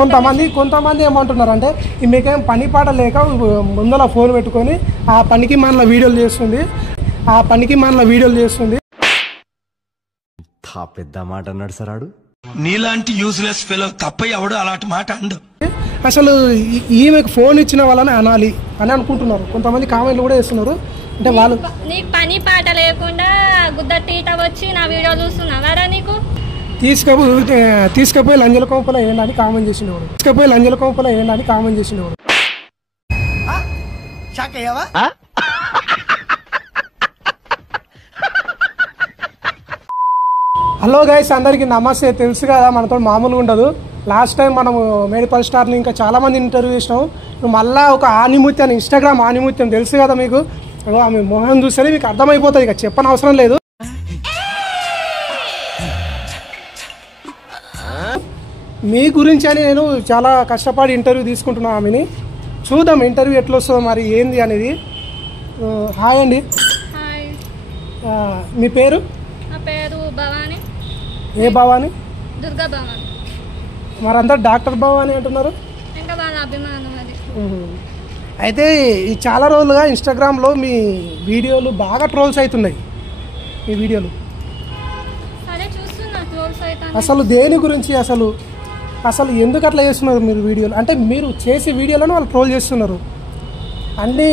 కొంతమంది ఏమంటున్నారంటే మీకేం పని పాట లేక ముందర ఫోన్ పెట్టుకొని ఆ పనికి మనల వీడియోలు చేస్తుంది పెద్ద మాట అన్నాడు సరాడు. నీలాంటి యూజ్లెస్ ఫెలో తప్ప ఎవడు అలాంటి మాట అండు. అసలు ఈమెకు ఫోన్ ఇచ్చిన వాళ్ళని అనాలి అని అనుకుంటున్నారు. కొంతమంది కామెంట్లు కూడా చేస్తున్నారు. అంటే వాళ్ళు నీకు పని పాట లేకుండా గుద్ద తీట వచ్చి నా వీడియో చూస్తున్నావారా? నీకు తీసుకపోయి లంజల కొంపలో వేయండి కామెంట్ చేసినవాడు. హలో గైస్, అందరికీ నమస్తే. తెలుసు కదా మనతో మామూలుగా ఉండదు. లాస్ట్ టైం మనము మేడిపల్ స్టార్ని ఇంకా చాలామంది ఇంటర్వ్యూ చేసినాం. మళ్ళీ ఒక ఆనిముత్యం, ఇన్స్టాగ్రామ్ ఆనిముత్యం తెలుసు కదా మీకు. ఆమె మొహం చూస్తేనే మీకు అర్థమైపోతుంది, ఇక చెప్పని అవసరం లేదు. మీ గురించి అని నేను చాలా కష్టపడి ఇంటర్వ్యూ తీసుకుంటున్నాను ఆమెని. చూద్దాం ఇంటర్వ్యూ ఎట్లా వస్తుందో మరి ఏంది అనేది. హాయ్ అండి, మీ పేరు? నా పేరు భవాని. ఏ భవాని? దుర్గా భవాని. మరంతా డాక్టర్ భవాని అంటున్నారు. ఇంకా వాళ్ళ అభిమానం అది. అయితే ఈ చాలా రోజులుగా ఇన్స్టాగ్రామ్లో మీ వీడియోలు బాగా ట్రోల్స్ అవుతున్నాయి. మీ వీడియోలు సరే చూస్తున్నా, ట్రోల్స్ అవుతాయి. అసలు దేని గురించి, అసలు ఎందుకు అట్లా చేస్తున్నారు మీరు వీడియోలు? అంటే మీరు చేసే వీడియోలను వాళ్ళు ట్రోల్ చేస్తున్నారు. అన్నీ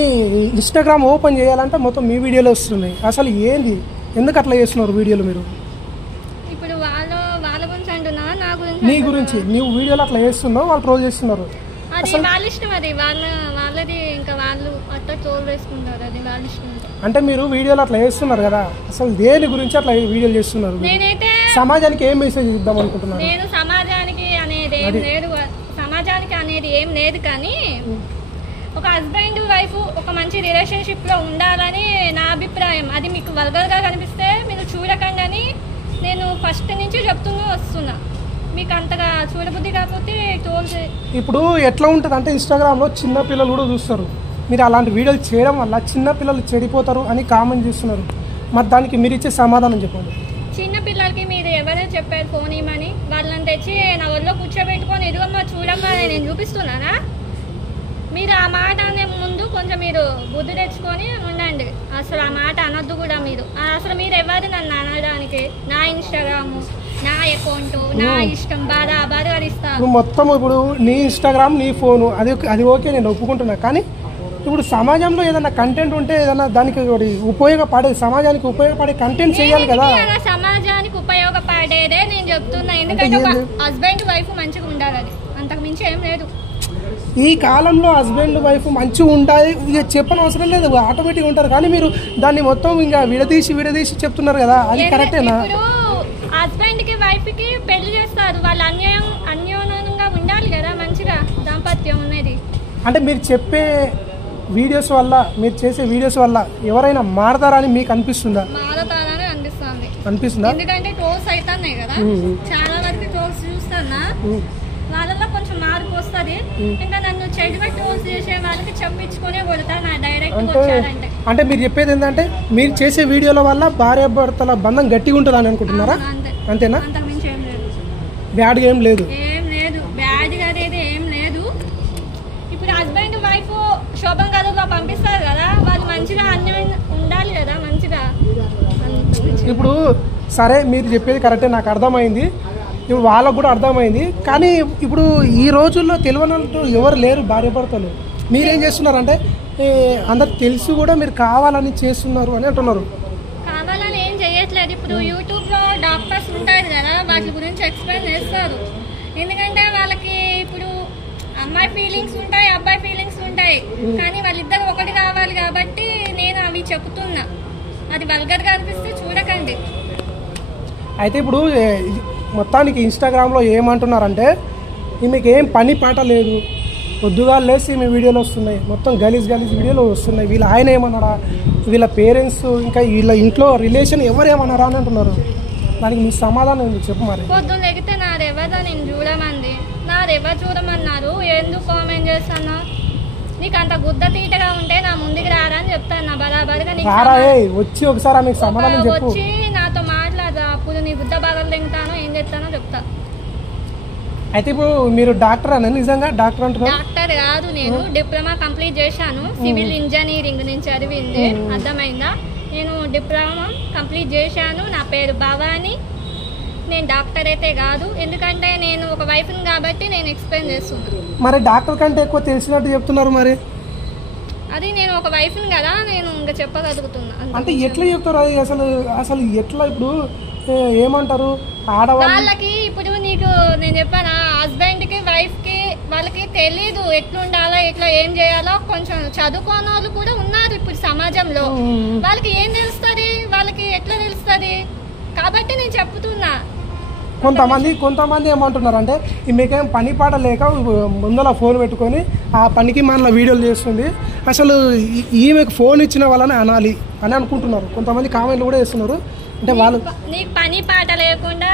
ఇన్స్టాగ్రామ్ ఓపెన్ చేయాలంటే మొత్తం మీ వీడియోలు వస్తున్నాయి. అసలు ఏంది, ఎందుకు అట్లా చేస్తున్నారు వీడియోలు మీరు? ఇప్పుడు వాళ్ళ గురించి అంటున్నా, నా గురించి? నీ గురించి. నీవు వీడియోలు అట్లా చేస్తున్నావు, వాళ్ళు ట్రోల్ చేస్తున్నారు. అది వాళ్ళ ఇష్టం, అది వాళ్ళది. ఇంకా వాళ్ళు అట్లా ట్రోల్ చేసుకుంటారు, అది వాళ్ళ ఇష్టం. అంటే మీరు వీడియోలు అట్లా చేస్తున్నారు కదా, అసలు దేని గురించి అట్లా వీడియోలు చేస్తున్నారు? నేనైతే సమాజానికి ఏం మెసేజ్ ఇద్దాం అనుకుంటున్నాను? నేను సమాజానికి అనేది ఏం లేదు కానీ ఒక హస్బెండ్ వైఫ్ ఒక మంచి రిలేషన్షిప్ లో ఉండాలని నా అభిప్రాయం. అది మీకు వల్గర్ గా కనిపిస్తే మీరు చూడకండి అని నేను ఫస్ట్ నుంచి చెప్తూనే వస్తున్నా. మీకు అంతగా చూడబుద్ధి కాకపోతే ట్రోల్స్. ఇప్పుడు ఎట్లా ఉంటుంది అంటే ఇన్స్టాగ్రామ్లో చిన్న పిల్లలు కూడా చూస్తారు. మీరు అలాంటి వీడియోలు చేయడం వల్ల చిన్న పిల్లలు చెడిపోతారు అని కామెంట్ చేస్తున్నారు. మరి దానికి మీరు ఇచ్చే సమాధానం చెప్పండి. చిన్న పిల్లలకి మీరు ఎవరైనా చెప్పారు ఫోన్ ఇవ్వమని? వాళ్ళని తెచ్చి నా ఒళ్ళో కూర్చోబెట్టుకొని ఎదుగమ్మా చూడమ్మా నేను చూపిస్తున్నానా? మీరు ఆ మాట అనే ముందు కొంచెం మీరు బుద్ధి తెచ్చుకొని ఉండండి. అసలు ఆ మాట అనొద్దు కూడా మీరు. అసలు మీరు ఎవరు నన్ను అనడానికి? నా ఇన్స్టాగ్రామ్, నా అకౌంట్, నా ఇష్టం, బాధ ఇస్తాను మొత్తం. ఇప్పుడు నీ ఇన్స్టాగ్రామ్, నీ ఫోను, అది ఓకే, నేను ఒప్పుకుంటున్నా. కానీ ఇప్పుడు సమాజంలో ఏదైనా కంటెంట్ ఉంటే ఏదైనా దానికి సమాజానికి ఉపయోగపడే కంటెంట్ చేయాలి కదా. సమాజానికి ఉపయోగపడేదే నేను చెప్తున్నా. ఎందుకంటే ఒక హస్బెండ్ వైఫ్ మంచిగా ఉండాలి, అది అంతకు మించి ఏం లేదు. ఈ కాలంలో హస్బెండ్ వైఫ్ మంచిగా ఉంటాయి, ఇక చెప్పని అవసరం లేదు, ఆటోమేటిక్గా ఉంటారు. కానీ మీరు దాన్ని మొత్తం ఇంకా విడదీసి చెప్తున్నారు కదా, అది కరెక్టేనా? హస్బెండ్ కి వైఫ్ కి పెళ్లి చేస్తారు, వాళ్ళు అన్యోన్యంగా ఉండాలి కదా, మంచిగా దాంపత్యం ఉన్నది. అంటే మీరు చెప్పే వీడియోస్ వల్ల, మీరు చేసే వీడియోస్ వల్ల ఎవరైనా మారతారని మీకు అనిపిస్తుందా? మారతారని అనిపిస్తుందా? ఎందుకంటే ట్రోల్స్ అవుతున్నాయి కదా, చాలా వరకు ట్రోల్స్ చూస్తున్నా. వాళ్ళలో కొంచెం మార్పు వస్తుంది. ఇంకా నన్ను చెడుగా ట్రోల్స్ చేసే వాళ్ళకి చెప్పించుకునే కొడతా నా డైరెక్ట్ వచ్చారంటే. అంటే మీరు చెప్పేది ఏంటంటే మీరు చేసే వీడియోల వల్ల భార్యాభర్తల బంధం గట్టిగా ఉంటుంది అని అనుకుంటున్నారా? అంతేనా? అంతకు మించి ఏం లేదు. బ్యాడ్గా ఏం లేదు. బ్యాడ్గా అనేది ఏం లేదు. ఇప్పుడు హస్బెండ్ వైఫ్ శోభం గదుల్లో పంపిస్తారు కదా, వాళ్ళు మంచిగా అన్యం ఉండాలి కదా, మంచిగా. ఇప్పుడు సరే మీరు చెప్పేది కరెక్టే, నాకు అర్థమైంది. ఇప్పుడు వాళ్ళకు కూడా అర్థమైంది. కానీ ఇప్పుడు ఈ రోజుల్లో తెలియనట్టు ఎవరు లేరు భార్యాభర్తలు. మీరేం చేస్తున్నారంటే అందరు తెలిసి కూడా మీరు కావాలని చేస్తున్నారు అని అంటున్నారు. కావాలని ఏం చేయట్లేదు. ఇప్పుడు యూట్యూబ్లో డాక్టర్స్ ఉంటారు కదా, వాటి గురించి ఎక్స్ప్లెయిన్ చేస్తారు. ఎందుకంటే వాళ్ళకి ఇప్పుడు అమ్మాయి ఫీలింగ్స్ ఉంటాయి, అబ్బాయి ఫీలింగ్స్ ఉంటాయి, కానీ వాళ్ళిద్దరు ఒకటి కావాలి కాబట్టి నేను అవి చెప్తున్నా. అది వల్గర్గా అనిపిస్తే చూడకండి. అయితే ఇప్పుడు మొత్తానికి ఇన్స్టాగ్రామ్లో ఏమంటున్నారంటే ఈమెకి ఏం పని పాట లేదు, పొద్దుగా లేసి మీ వీడియోలు వస్తున్నాయి, మొత్తం గలీజ్ వీడియోలు వస్తున్నాయి. వీళ్ళ ఆయన ఏమన్నారా, వీళ్ళ పేరెంట్స్, ఇంకా వీళ్ళ ఇంట్లో రిలేషన్ ఎవరు ఏమన్నారా అని అంటున్నారు. దానికి మీ సమాధానం చెప్పు. మరి పొద్దున్న లేకపోతే నారెవదా నేను చూడమన్నారు, ఎందుకు కామెంట్ చేస్తాను? నీకు అంత గుద్ద తీటగా ఉంటే నా ముందుకు రారా అని చెప్తాను. నా బరాబరుగా వచ్చి ఒకసారి మీకు సమాధానం చెప్పు. వచ్చి నాతో మాట్లాడదా, అప్పుడు నీ గుద్ద బాగా తింటానో ఏం చేస్తానో చెప్తా. అయితే ఇప్పుడు మీరు డాక్టర్ అన్న నిజంగా డాక్టర్ అంటున్నారు? డాక్టర్ కాదు, నేను డిప్లొమా కంప్లీట్ చేశాను. సివిల్ ఇంజనీరింగ్ నేను చదివింది, అర్థమైందా? నేను డిప్లొమా కంప్లీట్ చేశాను. నా పేరు భవాని. నేను డాక్టర్ అయితే కాదు, ఎందుకంటే నేను ఒక వైఫ్ని కాబట్టి నేను ఎక్స్ప్లెయిన్ చేస్తున్నాను. మరి డాక్టర్ కంటే ఎక్కువ తెలిసినట్టు చెప్తున్నారు. మరి అది నేను ఒక వైఫ్ని కదా, నేను ఇంకా చెప్పగలుగుతున్నా. అంటే ఎట్లా చెప్తారు అది? అసలు ఎట్లా ఇప్పుడు ఏమంటారు వాళ్ళకి? ఇప్పుడు నీకు నేను చెప్పాను, హస్బెండ్కి వైఫ్కి వాళ్ళకి తెలీదు ఎట్లుండాలో, ఎట్లా ఏం చేయాలో. కొంచెం చదువుకోని వాళ్ళు కూడా ఉన్నారు ఇప్పుడు సమాజంలో. వాళ్ళకి ఏం తెలుస్తుంది, వాళ్ళకి ఎట్లా తెలుస్తుంది? కాబట్టి నేను చెప్తున్నా. కొంతమంది ఏమంటున్నారు అంటే మీకేం పని పాట లేక ముందర ఫోన్ పెట్టుకొని ఆ పనికి మనలో వీడియోలు చేస్తుంది, అసలు ఈమెకు ఫోన్ ఇచ్చిన వాళ్ళని అనాలి అని అనుకుంటున్నారు. కొంతమంది కామెంట్లు కూడా చేస్తున్నారు. అంటే వాళ్ళు నీకు పని పాట లేకుండా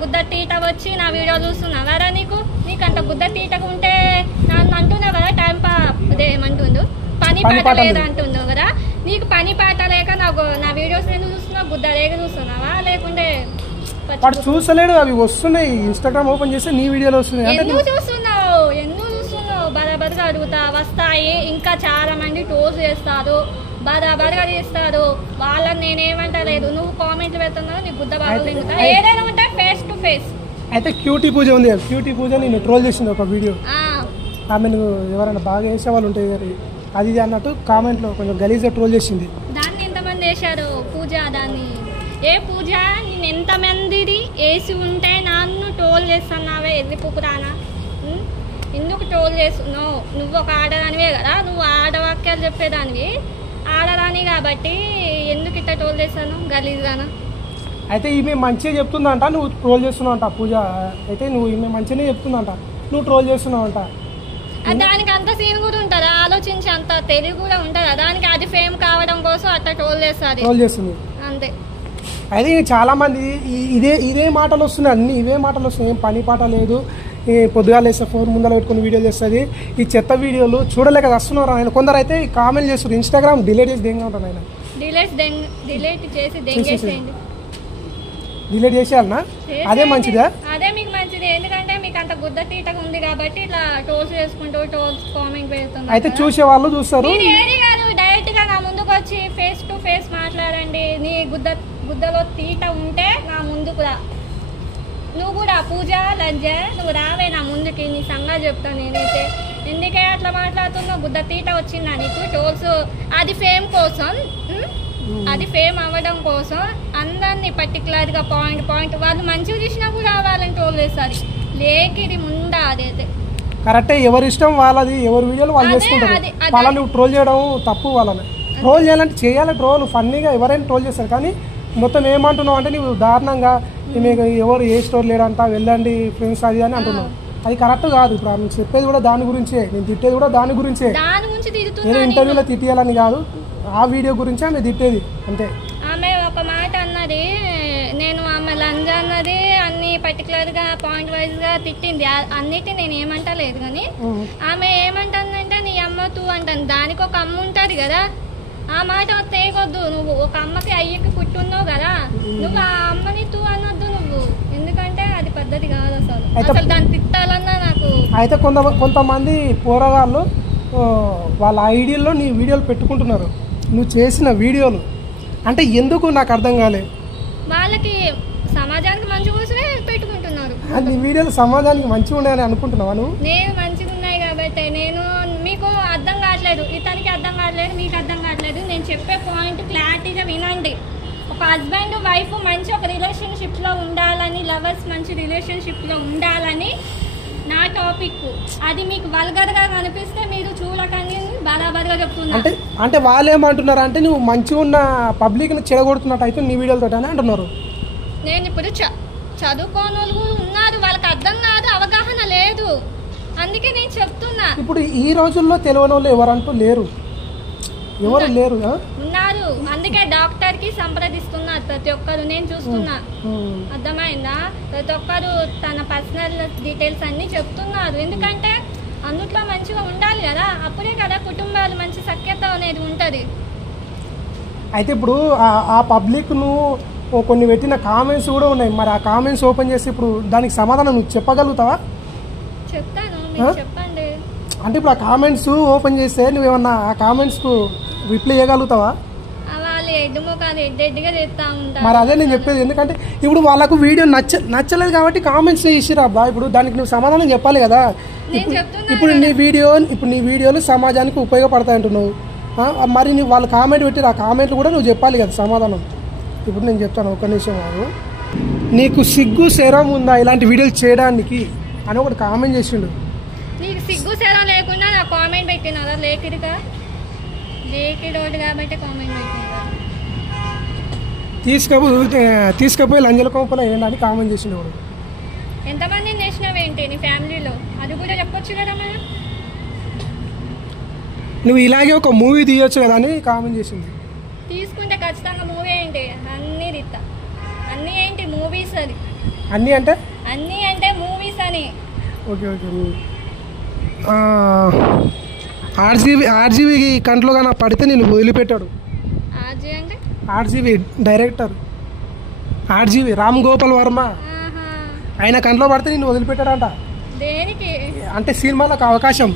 గుద్ద తీట వచ్చి నా వీడియో చూస్తున్నావారా? నీకు అంత గుద్ద తీటగా ఉంటే నన్ను అంటున్నావు కదా, టైం అదేమంటుండు పని పాట లేదు అంటుండవు కదా. నీకు పని పాట లేక నా వీడియోస్ ఎందుకు చూస్తున్నావు? గుద్ద లేక చూస్తున్నావా? లేకుంటే వాడు చూసలేడు, అవి వస్తున్నాయి. ఇన్స్టాగ్రామ్ ఓపెన్ చేస్తే నీ వీడియోలు వస్తున్నాయి. ఎందుకు చూస్తున్నావు? బరాబర్గా అడుగుతా, వస్తాయి. ఇంకా చాలా మంది టోస్ చేస్తారు, బరాబర్గా చేస్తారు. వాళ్ళని నేనేమంటలేదు. నువ్వు కామెంట్లు పెడుతున్నావు, నీకు గుద్ద బాగా తింగుతా. ఏదైనా ఉంటే ఫేస్ టు ఫేస్. అయితే క్యూటీ పూజ ఉంది, క్యూటీ పూజ నేను ట్రోల్ చేసింది ఒక వీడియో. ఆమె ఎవరైనా బాగా వేసే వాళ్ళు ఉంటాయి అది అన్నట్టు కామెంట్లో కొంచెం గలీజ్గా ట్రోల్ చేసింది. దాన్ని ఎంతమంది వేశారు పూజ? దాన్ని ఏ పూజ? నేను ఎంతమందిది వేసి ఉంటే నన్ను ట్రోల్ చేస్తున్నావే ఎల్లి పుకురానా? ఎందుకు ట్రోల్ చేస్తున్నావు? నువ్వు ఒక ఆడదానివే కదా, నువ్వు ఆడవాక్యాలు చెప్పేదానివి, ఆడరాని కాబట్టి ఎందుకు ఇట్లా ట్రోల్ చేస్తాను గలీజ్గానా? అయితే ఈమె మంచిగా చెప్తుందంట, నువ్వు ట్రోల్ చేస్తున్నావు అంట. పూజ అయితే నువ్వు ఈమె మంచిగానే చెప్తుందంట, నువ్వు ట్రోల్ చేస్తున్నావు అంట. దానికి అంత సీన్ కూడా ఉంటుందా? ఆలోచించి అంత తెలివి కూడా ఉంటుందా దానికి? అది ఫేమ్ కావడం కోసం అట్లా ట్రోల్ చేస్తుంది అంతే. అయితే చాలా మంది ఇదే మాటలు వస్తున్నాయి, అన్ని ఇవే మాటలు వస్తున్నాయి. ఏం పని పాట లేదు, పొద్దుగా లేస్తే ఫోన్ ముందర పెట్టుకుని వీడియో చేస్తుంది. ఈ చెత్త వీడియోలు చూడలేక వస్తున్నారు ఆయన. కొందరు అయితే కామెంట్ చేస్తారు, ఇన్స్టాగ్రామ్ డిలీట్ చేసి దెంగ ఉంటాను ఆయన. డిలీట్ చేసేయాలనా? అదే మంచిదా? అదే మీకు మంచిది, ఎందుకంటే మీకు అంత గుద్ద తీటగా ఉంది కాబట్టి ఇట్లా టోల్స్ చేసుకుంటూ టోల్స్ కామెంట్ పెడుతున్నారు. అయితే చూసే వాళ్ళు చూస్తారు. ఏది కాదు, డైరెక్ట్ గా నా ముందుకు వచ్చి ఫేస్ టు ఫేస్ మాట్లాడండి. నీ గుద్దలో తీట ఉంటే నా ముందుకు రా. నువ్వు కూడా పూజ లంజ, నువ్వు రావే నా ముందుకి, నీ సంగతి చెప్తాను నేనైతే. ఎందుకే అట్లా మాట్లాడుతున్నావు? గుద్ద తీట వచ్చిందా నీకు? టోల్స్ అది ఫేమ్ కోసం, అది ఫేమ్ అవ్వడం కోసం అందరినీ పర్టికులర్గా పాయింట్ వాళ్ళు మంచిగా తీసినా కూడా వాళ్ళని ట్రోల్ చేస్తారు. లేకిది ముందా అదైతే కరెక్టే. ఎవరి ఇష్టం వాళ్ళది, ఎవరి వీడియోలు వాళ్ళు చేసుకుంటారు. వాళ్ళని ట్రోల్ చేయడం తప్పు. వాళ్ళని ట్రోల్ చేయాలంటే చేయాలి, ట్రోల్ ఫన్నీగా ఎవరైనా ట్రోల్ చేస్తారు. కానీ మొత్తం ఏమంటున్నావు అంటే నువ్వు దారుణంగా మీకు ఎవరు ఏ స్టోర్ లేడంట, వెళ్ళండి ఫ్రెండ్స్ అది అని అంటున్నావు. అది కరెక్ట్ కాదు. ఇప్పుడు ఆమె చెప్పేది కూడా దాని గురించే, నేను తిట్టేది కూడా దాని గురించే. నేను ఇంటర్వ్యూలో తిట్టేయాలని కాదు, ఆ వీడియో గురించి ఆమె తిట్టేది అంతే. ఆమె ఒక మాట అన్నది, నేను ఆమె లంజ అన్నది అన్ని పర్టికులర్గా పాయింట్ వైజ్గా తిట్టింది. అన్నిటి నేను ఏమంటలేదు, కానీ ఆమె ఏమంటుందంటే నీ అమ్మ తూ అంటాను. దానికి ఒక అమ్మ ఉంటుంది కదా, ఆ మాట తేగొద్దు. నువ్వు ఒక అమ్మకి అయ్యకి పుట్టున్నావు కదా, నువ్వు ఆ అమ్మని తూ అనొద్దు నువ్వు, ఎందుకంటే అది పద్ధతి కాదు అసలు దాన్ని తిట్టాలన్నా నాకు. అయితే కొంతమంది పోరగాళ్ళు వాళ్ళ ఐడియాల్లో నీ వీడియోలు పెట్టుకుంటున్నారు, నువ్వు చేసిన వీడియోలు. అంటే ఎందుకు నాకు అర్థం కాలేదు. వాళ్ళకి సమాజానికి మంచి కోసమే పెట్టుకుంటున్నారు. నీ వీడియోలు సమాజానికి మంచిగా ఉన్నాయని అనుకుంటున్నావా నువ్వు? నేను మంచిగా ఉన్నాయి కాబట్టి నేను మీకు అర్థం కావట్లేదు, ఇతనికి అర్థం కావట్లేదు, మీకు అర్థం కావట్లేదు. నేను చెప్పే పాయింట్ క్లారిటీగా వినండి. ఒక హస్బెండ్ వైఫ్ మంచి ఒక రిలేషన్షిప్లో ఉండాలని, లవర్స్ మంచి రిలేషన్షిప్లో ఉండాలని నా టాపిక్. అది మీకు వల్గర్గా కనిపిస్తే మీరు చూడకండి, బరాబర్గా చెప్తున్నారు. అంటే వాళ్ళు ఏమంటున్నారు అంటే నువ్వు మంచిగా ఉన్న పబ్లిక్ని చెడగొడుతున్నట్టు అయితే నీ వీడియోలతో అంటున్నారు. నేను ఇప్పుడు చదువుకోని వాళ్ళు ఉన్నారు, వాళ్ళకి అర్థం కాదు, అవగాహన లేదు, అందుకే నేను చెప్తున్నా. ఇప్పుడు ఈ రోజుల్లో తెలియని వాళ్ళు ఎవరంటూ లేరు, ఎవరు లేరు ఉన్నారు. అందుకే డాక్టర్ కి సంప్రదిస్తున్నారు ప్రతి ఒక్కరు, నేను చూస్తున్నా. అర్థమైందా? ప్రతి ఒక్కరు తన పర్సనల్ డీటెయిల్స్ అన్ని చెప్తున్నారు. ఎందుకంటే అందుట్లో మంచిగా ఉండాలి కదా, అప్పుడే కదా కుటుంబాలు మంచి సఖ్యత అనేది ఉంటుంది. అయితే ఇప్పుడు ఆ పబ్లిక్ను కొన్ని పెట్టిన కామెంట్స్ కూడా ఉన్నాయి. మరి ఆ కామెంట్స్ ఓపెన్ చేసి ఇప్పుడు దానికి సమాధానం నువ్వు చెప్పగలుగుతావా? చెప్తాను, మీరు చెప్పండి. అంటే ఇప్పుడు ఆ కామెంట్స్ ఓపెన్ చేస్తే నువ్వేమన్నా ఆ కామెంట్స్కు రిప్లై చేయగలుగుతావా? వాళ్ళు ఎడ్డు ముఖాలు ఎడ్డెడ్డిగా చేస్తా ఉంటారు. మరి అదే నేను చెప్పేది. ఎందుకంటే ఇప్పుడు వాళ్ళకు వీడియో నచ్చలేదు కాబట్టి కామెంట్స్ ఇచ్చిరా అబ్బా. ఇప్పుడు దానికి నువ్వు సమాధానం చెప్పాలి కదా. ఇప్పుడు నీ వీడియోలు సమాజానికి ఉపయోగపడతాయి అంటున్నావు. మరి నువ్వు వాళ్ళు కామెంట్ పెట్టి ఆ కామెంట్లు కూడా నువ్వు చెప్పాలి కదా సమాధానం. ఇప్పుడు నేను చెప్తాను, ఒక్క నిమిషం కాదు. నీకు సిగ్గు శరం ఉందా ఇలాంటి వీడియోలు చేయడానికి అని ఒకటి కామెంట్ చేసిండు. నీకు సిగ్గు శరం లేకుండా నా కామెంట్ పెట్టినారా? లేకిడిగా లేకిడోడు కాబట్టి కామెంట్ పెట్టినారా? తీసుకపోయి లంజల కొంపన ఏంటని కామెంట్ చేసిండు. వాడు ఎంతమందిని చేసినావేంటి నీ ఫ్యామిలీలో? అది కూడా చెప్పొచ్చు కదా మనం. నువ్వు ఇలాగే ఒక మూవీ తీయొచ్చు కదా అని కామెంట్ చేసింది. తీసుకుంటే ఖచ్చితంగా మూవీ ఏంటి అన్నీ తీస్తా. అన్నీ ఏంటి మూవీస్ అది. అన్నీ అంటే మూవీస్ అని. ఓకే ఆర్జీవి కంట్లో కానీ పడితే నేను వదిలిపెట్టాడు. RGV director RGV Ram Gopal Varma ఆయన కంట్లో పడితే నేను వదిలిపెట్టాడంట. దేనికి? అంటే సినిమాలకు అవకాశం.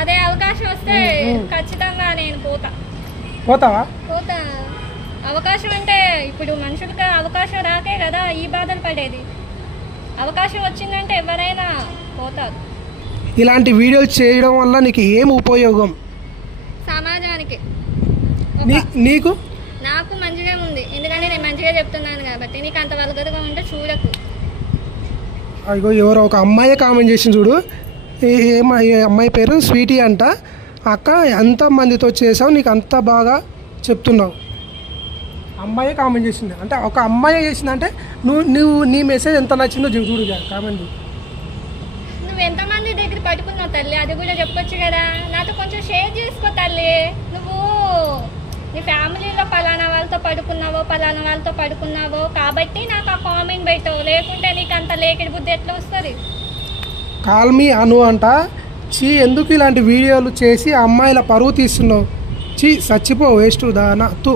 అదే అవకాశం వస్తే ఖచ్చితంగా నేను పోతావా? పోతా. అవకాశం అంటే ఇప్పుడు మనుషులకు అవకాశం రాకే కదా ఈ బాధలు పడేది. అవకాశం వచ్చిందంటే ఎవరైనా పోతారు. ఇలాంటి వీడియోలు చేయడం వల్ల నీకు ఏం ఉపయోగం? సమాజానికి. నీకు? నాకు మంచిగా ఉంది, ఎందుకంటే నేను మంచిగా చెప్తున్నాను కాబట్టి. నీకు అంత వల్గరగా ఉంటే చూడకు. అయ్యో ఎవరో ఒక అమ్మాయి కామెంట్ చేసింది చూడు. ఏ అమ్మాయి పేరు స్వీటీ అంట. అక్క ఎంతమందితో చేసావు, నీకు అంత బాగా చెప్తున్నావు. అమ్మాయి కామెంట్ చేసింది. అంటే ఒక అమ్మాయి చేసిందంటే నువ్వు నీ మెసేజ్ ఎంత నచ్చిందో చూడు కామెంట్. నువ్వు ఎంతమంది దగ్గర పట్టుకున్నావు తల్లి, అది కూడా చెప్పొచ్చు కదా. నాతో కొంచెం షేర్ చేసుకో తల్లి. నువ్వు నీ ఫ్యామిలీలో పలానా వాళ్ళతో పడుకున్నావో కాబట్టి నాకు ఆ కామెంట్ పెట్టావు. లేకుంటే నీకు అంత లేకిడి బుద్ధి ఎట్లా వస్తుంది? కాల్మీ అను అంట. ఎందుకు ఇలాంటి వీడియోలు చేసి అమ్మాయిల పరువు తీస్తున్నావు? చచ్చిపో వేస్ట్ దానా తూ.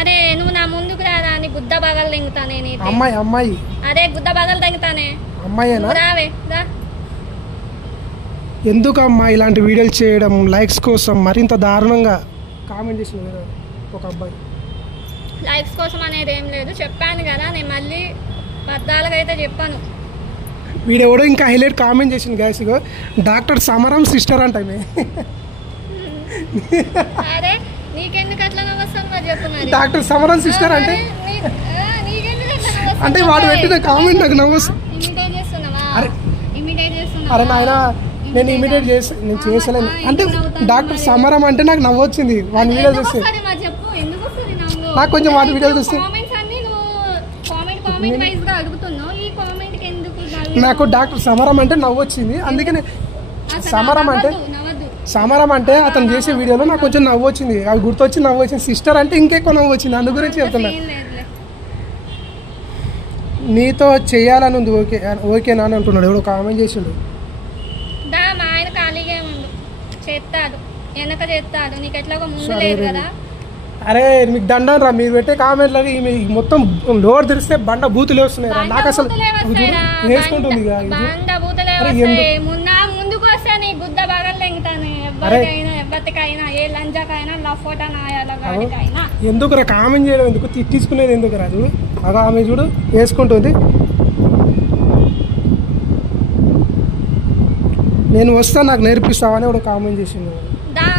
అరే నువ్వు నా ముందుకు రాదా, నీ గుద్ద బగలు తెంగుతానే. అమ్మాయి అదే గుద్ద బగలు తెంగుతానే. అమ్మాయేనా? రావే రా. ఎందుకు అమ్మా ఇలాంటి వీడియోలు చేయడం? లైక్స్ కోసం మరింత దారుణంగా కామెంట్ చేసిన ఒక అబ్బాయి. లైక్స్ కోసం అనేది ఏం లేదు, చెప్పాను కదా. నేను మళ్ళీ పద్దాలుగా అయితే చెప్పాను. వీడెవడో ఇంకా హైలైట్ కామెంట్ చేసింది గ్యాస్. డాక్టర్ సమరం సిస్టర్ అంట. అరే నీకెందుకు అట్లా నవ్వొస్తుంది మరి చెప్పు. మరి డాక్టర్ సమరం సిస్టర్ అంటే అంటే వాడు పెట్టిన కామెంట్ నాకు నవ్వొస్తుంది. అరే నాయన నేను ఇమిటేట్ నేను చేసలేను. అంటే డాక్టర్ సమరం అంటే నాకు నవ్వొచ్చింది వాడి వీడియో చూస్తే. నాకు కొంచెం వాటి వీడియో చూస్తే నాకు డాక్టర్ సమరం అంటే నవ్వొచ్చింది. అందుకని సమరం అంటే అతను చేసే వీడియోలో నాకు కొంచెం నవ్వొచ్చింది. అవి గుర్తొచ్చి నవ్వొచ్చింది. సిస్టర్ అంటే ఇంకెక్కువ నవ్వొచ్చింది. అందు గురించి చెప్తున్నా. నీతో చేయాలని ఉంది. ఓకేనా అని అంటున్నాడు. ఎవడో కామెంట్ చేసిండు. మా ఆయన ఖాళీగా ఉండు, చేస్తాడు, వెనక చేస్తాడు. నీకు ఎట్లాగో ముందు లేదు కదా. అరే మీకు దండం రా. మీరు పెట్టే కామెంట్లకి మొత్తం లోడ్ తెరిస్తే బండ బూతులు వస్తున్నాయి. నాకు అసలు వేసుకుంటుంది. ముందుకు వస్తే నీ గుద్ద బాగా లెంగుతాను. ఎవరికైనా ఎవరికైనా ఏ లంజకైనా లఫోటైనా. ఎందుకురా కామెంట్ చేయడం? ఎందుకు తీసుకునేది? ఎందుకు రాదు? అగా ఆమె చూడు వేసుకుంటుంది. నేను వస్తా నాకు నేర్పిస్తావని ఒక కామెంట్ చేసింది.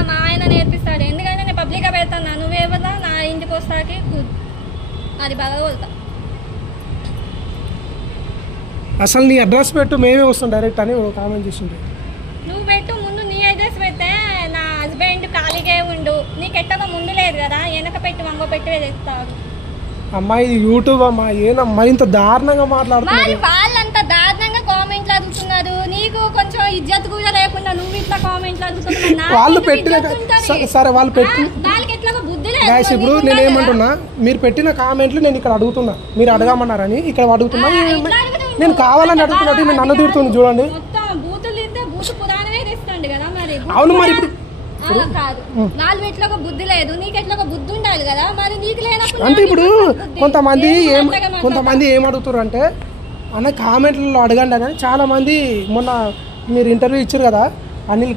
మా ఆయన నేర్పిస్తాడు. ఎందుకంటే నేను పబ్లిక్గా పెడతాను. నువ్వేవదా నా ఇంటికి వస్తాకి అది బాగా వెళ్తా. అసలు నీ అడ్రస్ పెట్టు, మేమే వస్తాం డైరెక్ట్ అని ఒక కామెంట్ చేసింది. నువ్వు పెట్టు ముందు. నీ అడ్రస్ పెడితే నా హస్బెండ్ ఖాళీగా ఉండు. నీకు ఎట్టగా ముందు లేదు కదా, వెనక పెట్టి వంగ పెట్టి తెస్తాడు. అమ్మాయి యూట్యూబ్ అమ్మా ఏనమ్మా ఇంత దారుణంగా మాట్లాడుతున్నారు. వాళ్ళంత దారుణంగా కామెంట్లు అడుగుతున్నారు. నీకు కొంచెం ఇజ్జత్ కూడా లేకుండా నువ్వు ఇట్లా కామెంట్లు అడుగుతున్నావు. వాళ్ళు పెట్టిన సరే వాళ్ళు పెట్టి వాళ్ళకి ఎట్లాగో బుద్ధి లేదు. ఇప్పుడు నేను ఏమంటున్నా, మీరు పెట్టిన కామెంట్లు నేను ఇక్కడ అడుగుతున్నా. మీరు అడగమన్నారని ఇక్కడ అడుగుతున్నా. నేను కావాలని అడుగుతున్నట్టు నేను నన్ను తిడుతుంది చూడండి. అవును మరి కాదు వాళ్ళు ఎట్లా బుద్ధి లేదు, నీకు ఎట్లా బుద్ధి ఉండాలి కదా. మరి నీకు లేనప్పుడు అంటే ఇప్పుడు కొంతమంది ఏమడుగుతారు అంటే అన్న కామెంట్లలో అడగండి అని చాలామంది మొన్న మీరు ఇంటర్వ్యూ ఇచ్చారు కదా అనిల్